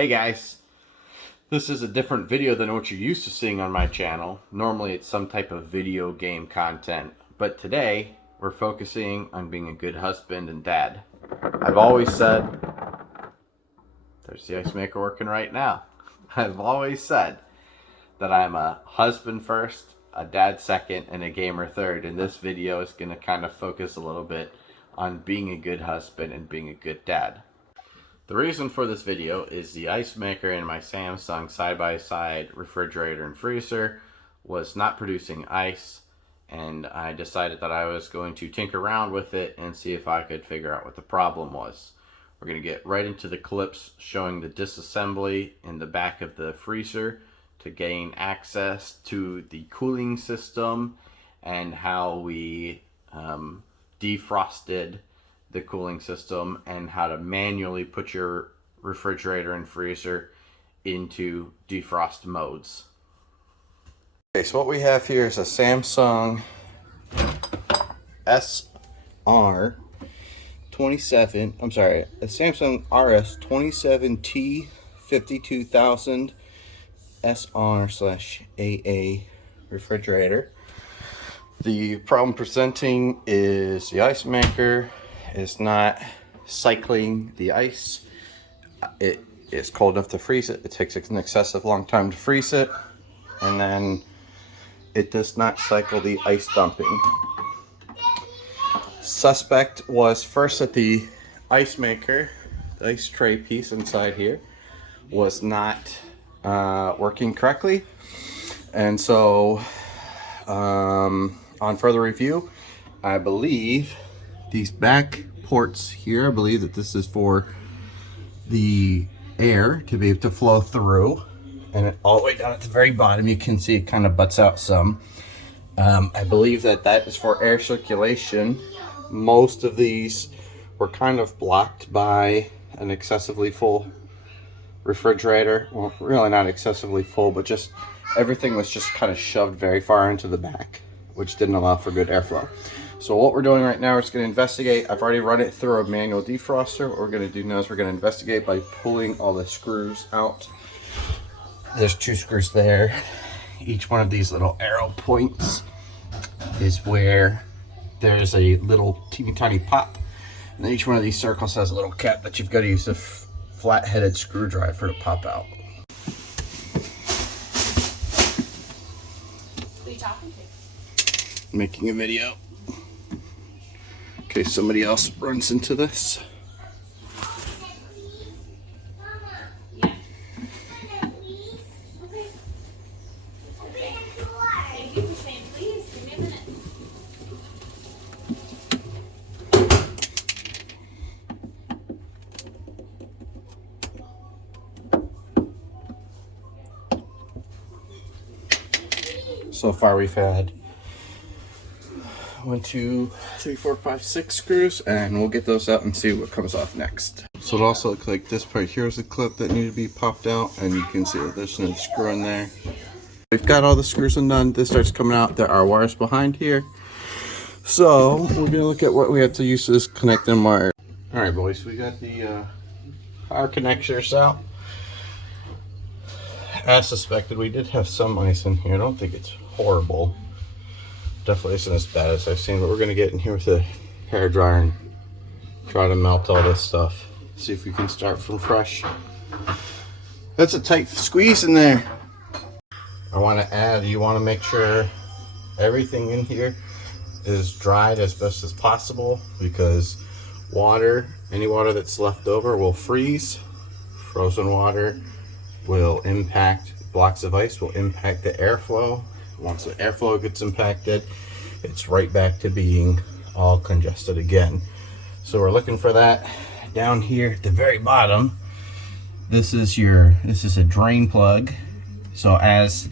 Hey guys, this is a different video than what you're used to seeing on my channel. Normally it's some type of video game content, but today we're focusing on being a good husband and dad. I've always said, there's the ice maker working right now. I've always said that I'm a husband first, a dad second, and a gamer third, and this video is going to kind of focus a little bit on being a good husband and being a good dad. The reason for this video is the ice maker in my Samsung side-by-side refrigerator and freezer was not producing ice, and I decided that I was going to tinker around with it and see if I could figure out what the problem was. We're going to get right into the clips showing the disassembly in the back of the freezer to gain access to the cooling system and how we defrosted the cooling system and how to manually put your refrigerator and freezer into defrost modes. Okay, so what we have here is a Samsung a Samsung RS27T 52000 SR/AA refrigerator. The problem presenting is the ice maker is not cycling the ice. It is cold enough to freeze it. It takes an excessive long time to freeze it, and then it does not cycle the ice dumping. Suspect was first that the ice maker, the ice tray piece inside here, was not working correctly, and so on further review, I believe these back ports here, I believe that this is for the air to be able to flow through, and all the way down at the very bottom you can see it kind of butts out some. I believe that that is for air circulation. Most of these were kind of blocked by an excessively full refrigerator. Well, really not excessively full, but just everything was just kind of shoved very far into the back, which didn't allow for good airflow. So what we're doing right now is going to investigate. I've already run it through a manual defroster. What we're going to do now is we're going to investigate by pulling all the screws out. There's 2 screws there. Each one of these little arrow points is where there's a little teeny tiny pop. And then each one of these circles has a little cap that you've got to use a flat-headed screwdriver to pop out. Who are you talking to? Making a video. Okay, somebody else runs into this. Yeah. Okay. Thank you for saying please. Give me a minute. So far we've had 1, 2, 3, 4, 5, 6 screws, and we'll get those out and see what comes off next. So it also looks like this part here is a clip that needed to be popped out, and you can see that there's no screw in there. We've got all the screws undone. This starts coming out. There are wires behind here. So we're gonna look at what we have to use to connect them wire. All right, boys, we got the power connectors out. As suspected, we did have some ice in here. I don't think it's horrible. Definitely isn't as bad as I've seen, but we're gonna get in here with a hairdryer and try to melt all this stuff. See if we can start from fresh. That's a tight squeeze in there. I want to add, you want to make sure everything in here is dried as best as possible, because water, any water that's left over will freeze. Frozen water will impact, blocks of ice will impact the airflow. Once the airflow gets impacted, it's right back to being all congested again. So we're looking for that down here at the very bottom. This is a drain plug. So as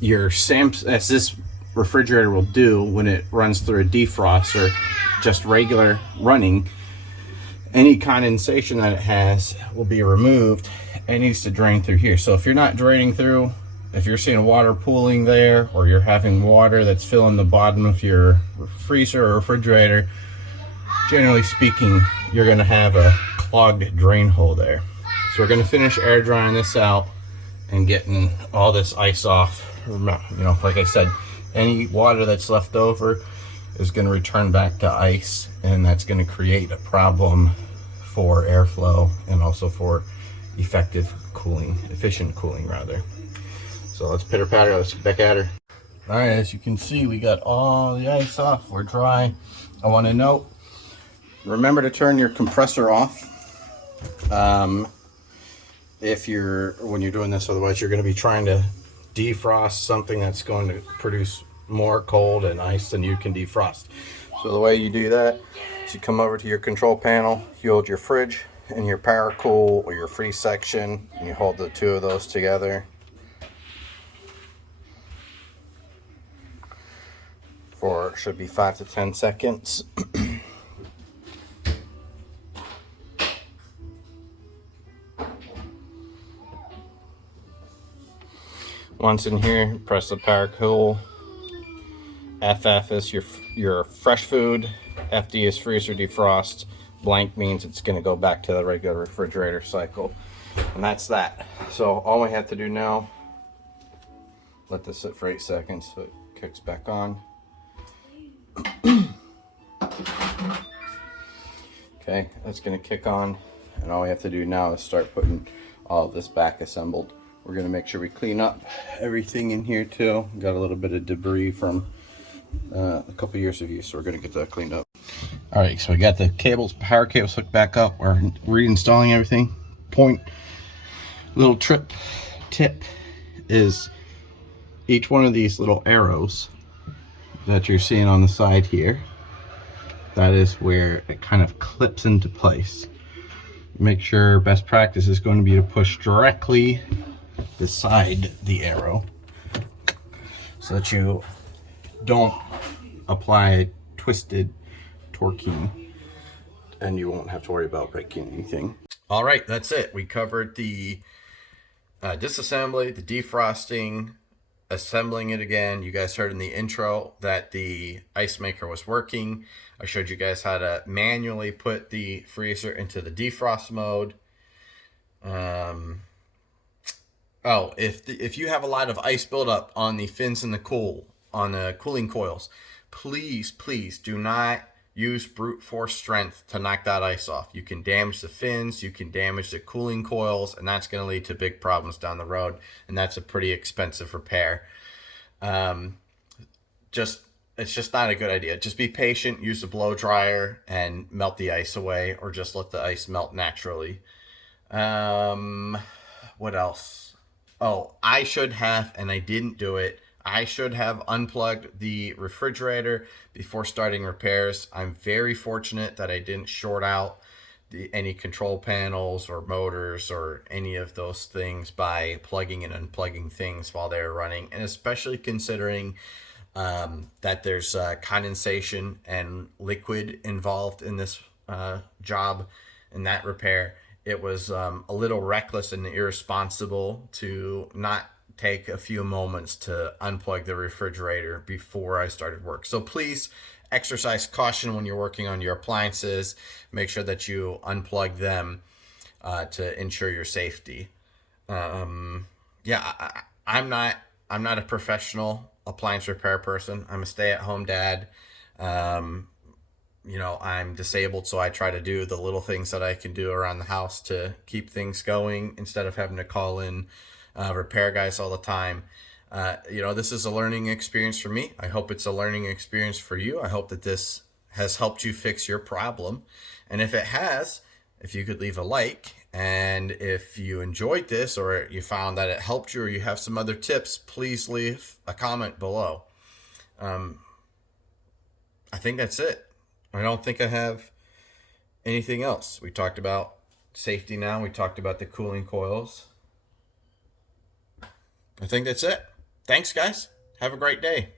this refrigerator will do when it runs through a defroster, just regular running, any condensation that it has will be removed and needs to drain through here. So if you're not draining through, if you're seeing water pooling there, or you're having water that's filling the bottom of your freezer or refrigerator, generally speaking, you're going to have a clogged drain hole there. So we're going to finish air drying this out and getting all this ice off. You know, like I said, any water that's left over is going to return back to ice, and that's going to create a problem for airflow and also for efficient cooling rather. So let's pitter patter, let's get back at her. All right, as you can see, we got all the ice off, we're dry. I want to note, remember to turn your compressor off when you're doing this, otherwise you're going to be trying to defrost something that's going to produce more cold and ice than you can defrost. So the way you do that is you come over to your control panel, you hold your fridge and your power cool or your freeze section, and you hold the two of those together for, should be 5 to 10 seconds. Once in here, press the power cool. FF is your fresh food. FD is freezer defrost. Blank means it's going to go back to the regular refrigerator cycle. And that's that. So all we have to do now, let this sit for 8 seconds so it kicks back on. Okay, that's going to kick on. And all we have to do now is start putting all of this back assembled. We're going to make sure we clean up everything in here too. Got a little bit of debris from a couple years of use, so we're going to get that cleaned up. All right, so we got the cables, power cables hooked back up. We're reinstalling everything. Little tip is each one of these little arrows that you're seeing on the side here, that is where it kind of clips into place. Make sure best practice is going to be to push directly beside the arrow so that you don't apply twisted torquing and you won't have to worry about breaking anything. All right, that's it. We covered the disassembly, the defrosting, assembling it again. You guys heard in the intro that the ice maker was working. I showed you guys how to manually put the freezer into the defrost mode. If you have a lot of ice buildup on the fins and the cooling coils, please do not use brute force strength to knock that ice off. You can damage the fins, you can damage the cooling coils, and that's going to lead to big problems down the road, and that's a pretty expensive repair. It's just not a good idea. Just be patient, use a blow dryer and melt the ice away, or just let the ice melt naturally. What else? Oh, I should have, and I didn't do it, I should have unplugged the refrigerator before starting repairs. I'm very fortunate that I didn't short out any control panels or motors or any of those things by plugging and unplugging things while they were running, and especially considering that there's condensation and liquid involved in this job, in that repair. It was a little reckless and irresponsible to not take a few moments to unplug the refrigerator before I started work. So please exercise caution when you're working on your appliances. Make sure that you unplug them to ensure your safety. I'm not a professional appliance repair person. I'm a stay-at-home dad. I'm disabled, so I try to do the little things that I can do around the house to keep things going instead of having to call in repair guys all the time. This is a learning experience for me. I hope it's a learning experience for you. I hope that this has helped you fix your problem. And if it has, if you could leave a like, and if you enjoyed this or you found that it helped you or you have some other tips, please leave a comment below. I think that's it. I don't think I have anything else. We talked about safety now. We talked about the cooling coils. I think that's it. Thanks, guys. Have a great day.